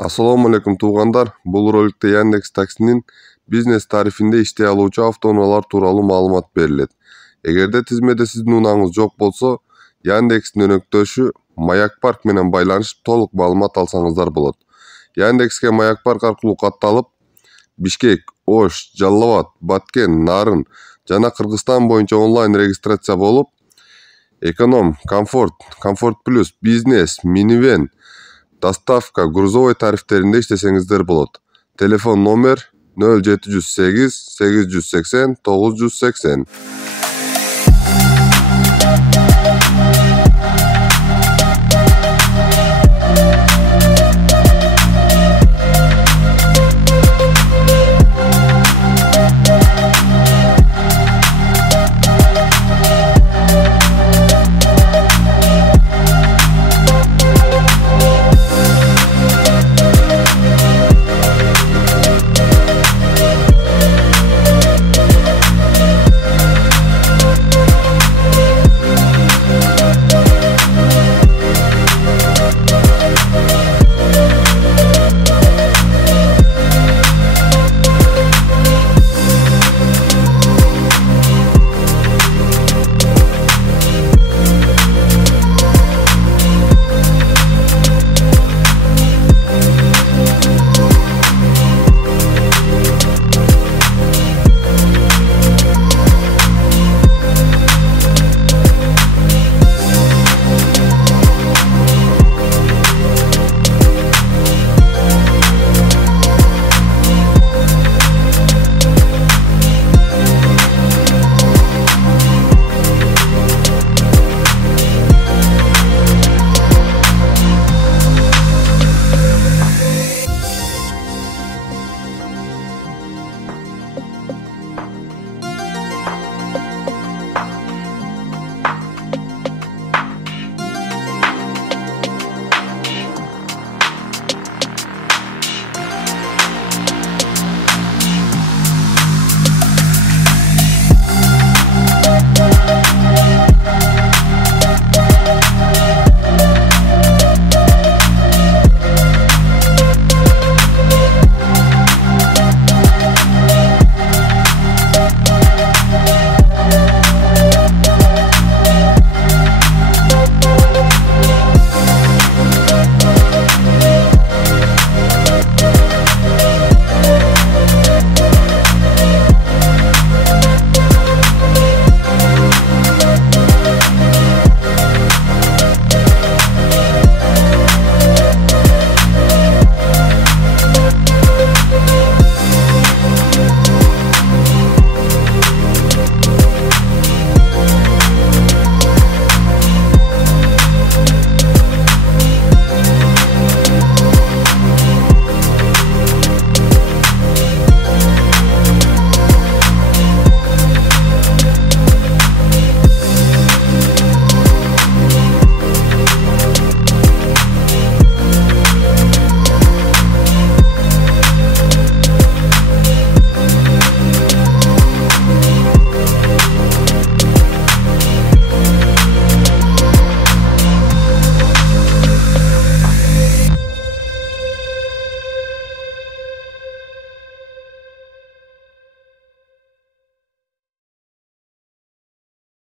Assalamu alaikum tуугандар. Бул роликте Яндекс Таксинин бизнес тарифинде иштей алуучу автоунаалар тууралуу маалымат берилет. Эгерде тизмеде сиздин унааңыз жок болсо, Яндекстин өнөктөшү Маяк Парк менен байланышып толук маалымат алсаңыздар болот. Яндекске Маяк Парк аркылуу катталып, Бишкек, Ош, Жалал Абад, Баткен, Нарын жана Кыргызстан боюнча онлайн регистрация болуп, эконом, комфорт плюс, бизнес, минивэн, доставка, грузовой тарифтеринде иштесеңиздер болот. Телефон номер 0708 880 980.